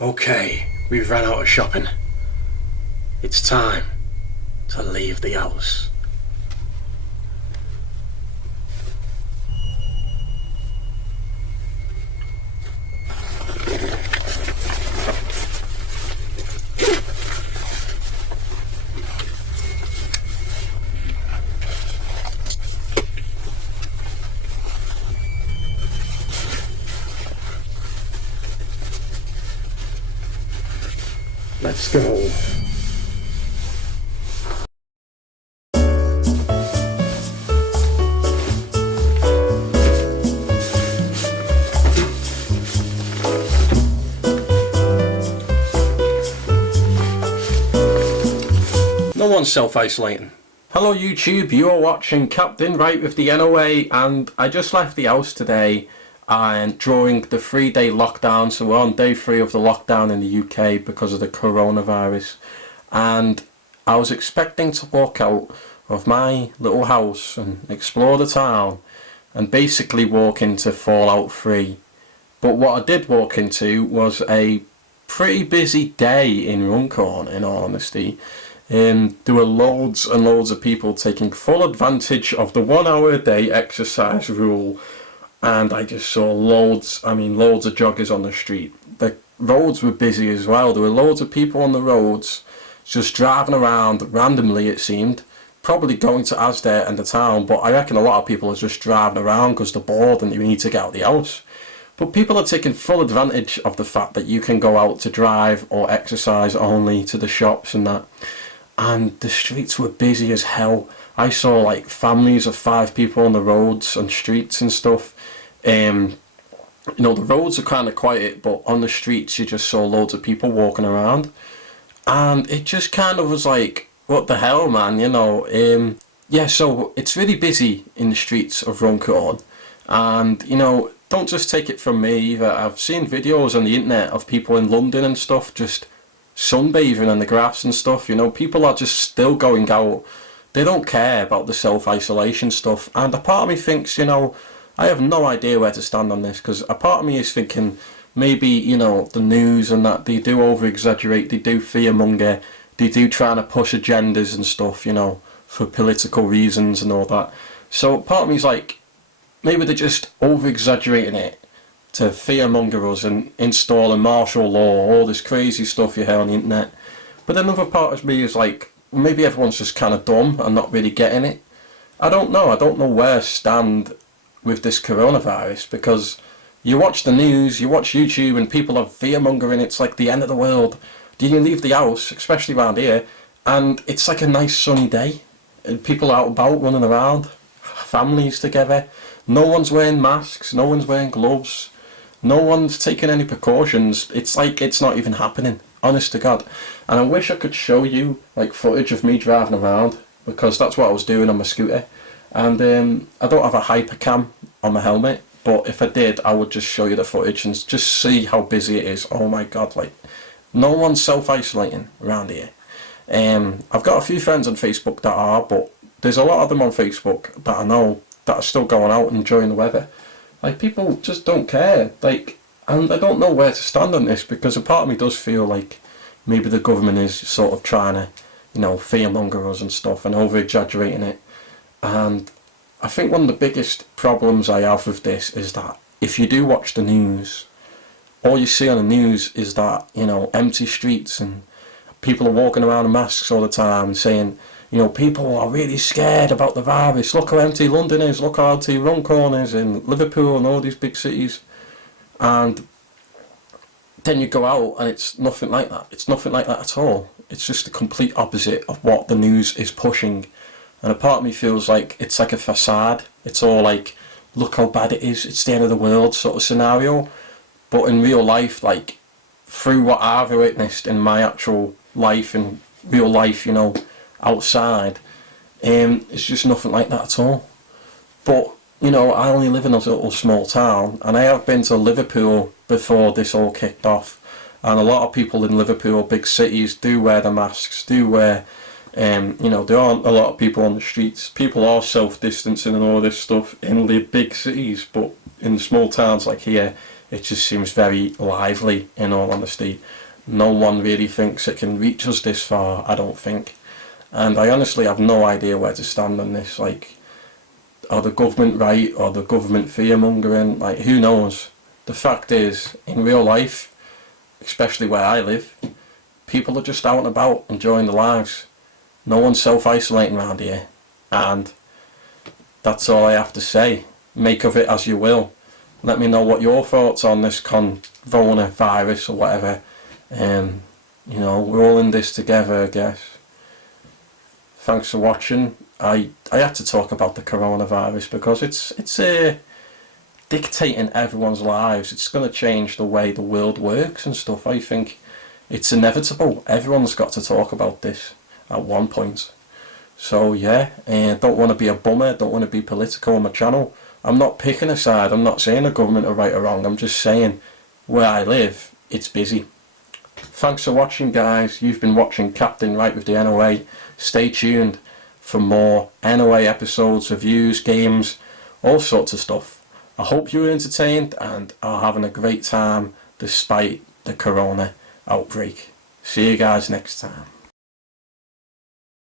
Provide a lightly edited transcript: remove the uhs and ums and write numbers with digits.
Okay, we've run out of shopping. It's time to leave the house. Let's go. No one's self-isolating. Hello YouTube, you're watching Captain Right with the NOA, and I just left the house today and during the 3-day lockdown, so we're on day 3 of the lockdown in the UK because of the coronavirus, and I was expecting to walk out of my little house and explore the town and basically walk into Fallout 3, but what I did walk into was a pretty busy day in Runcorn, in all honesty. There were loads and loads of people taking full advantage of the 1 hour a day exercise rule, and I just saw loads of joggers on the street. The roads were busy as well. There were loads of people on the roads just driving around randomly, it seemed, probably going to Asda and the town, but I reckon a lot of people are just driving around because they're bored and they need to get out of the house. But people are taking full advantage of the fact that you can go out to drive or exercise only to the shops and that. And the streets were busy as hell. I saw like families of 5 people on the roads and streets and stuff. The roads are kind of quiet, but on the streets you just saw loads of people walking around. And it just kind of was like, what the hell, man, Yeah, so it's really busy in the streets of Runcorn. And, don't just take it from me either. I've seen videos on the internet of people in London and stuff just sunbathing in the grass and stuff. People are just still going out. They don't care about the self-isolation stuff, and a part of me thinks, I have no idea where to stand on this, because a part of me is thinking maybe, the news and that, they do over-exaggerate, they do fearmonger, they do trying to push agendas and stuff, for political reasons and all that. So part of me is like, maybe they're just over-exaggerating it to fearmonger us and install a martial law, all this crazy stuff you hear on the internet. But another part of me is like, maybe everyone's just kind of dumb and not really getting it. I don't know where I stand with this coronavirus, because you watch the news, you watch YouTube, and people are fearmongering it's like the end of the world. You leave the house, especially around here, and it's like a nice sunny day, and people are out about running around, families together. No one's wearing masks, no one's wearing gloves, no one's taking any precautions. It's like it's not even happening, honest to God. And I wish I could show you like footage of me driving around, because that's what I was doing on my scooter. And I don't have a hypercam on my helmet, but if I did, I would just show you the footage and just see how busy it is. Oh my God, like no one's self-isolating around here. I've got a few friends on Facebook that are, but there's a lot of them on Facebook that I know that are still going out and enjoying the weather. Like, people just don't care, and I don't know where to stand on this, because a part of me does feel like maybe the government is sort of trying to, fearmonger us and stuff and over-exaggerating it. And I think one of the biggest problems I have with this is that if you do watch the news, all you see on the news is that, empty streets and people are walking around in masks all the time and saying, people are really scared about the virus. Look how empty London is, look how empty Runcorn is, in Liverpool and all these big cities. And then you go out and it's nothing like that. It's nothing like that at all. It's just the complete opposite of what the news is pushing. And a part of me feels like it's like a facade. It's all like, look how bad it is, it's the end of the world sort of scenario. But in real life, like, through what I've witnessed in my actual life, in real life, outside, it's just nothing like that at all. But I only live in a little small town, and I have been to Liverpool before this all kicked off, and a lot of people in Liverpool, big cities, do wear the masks, do wear there aren't a lot of people on the streets. People are self-distancing and all this stuff in the big cities, but in small towns like here, It just seems very lively, in all honesty. No one really thinks it can reach us this far, I don't think. And I honestly have no idea where to stand on this. Like, are the government right, or the government fear-mongering? Like, who knows? The fact is, in real life, especially where I live, people are just out and about enjoying their lives. No one's self-isolating around here. And that's all I have to say. Make of it as you will. Let me know what your thoughts on this coronavirus or whatever. You know, we're all in this together, I guess. Thanks for watching. I had to talk about the coronavirus because it's dictating everyone's lives. It's going to change the way the world works and stuff. I think it's inevitable. Everyone's got to talk about this at one point. So yeah, don't want to be a bummer, don't want to be political on my channel. I'm not picking a side, I'm not saying the government are right or wrong, I'm just saying where I live, it's busy. Thanks for watching, guys. You've been watching Captain Right with the NOA. Stay tuned for more NOA episodes, reviews, games, all sorts of stuff. I hope you were entertained and are having a great time despite the corona outbreak. See you guys next time.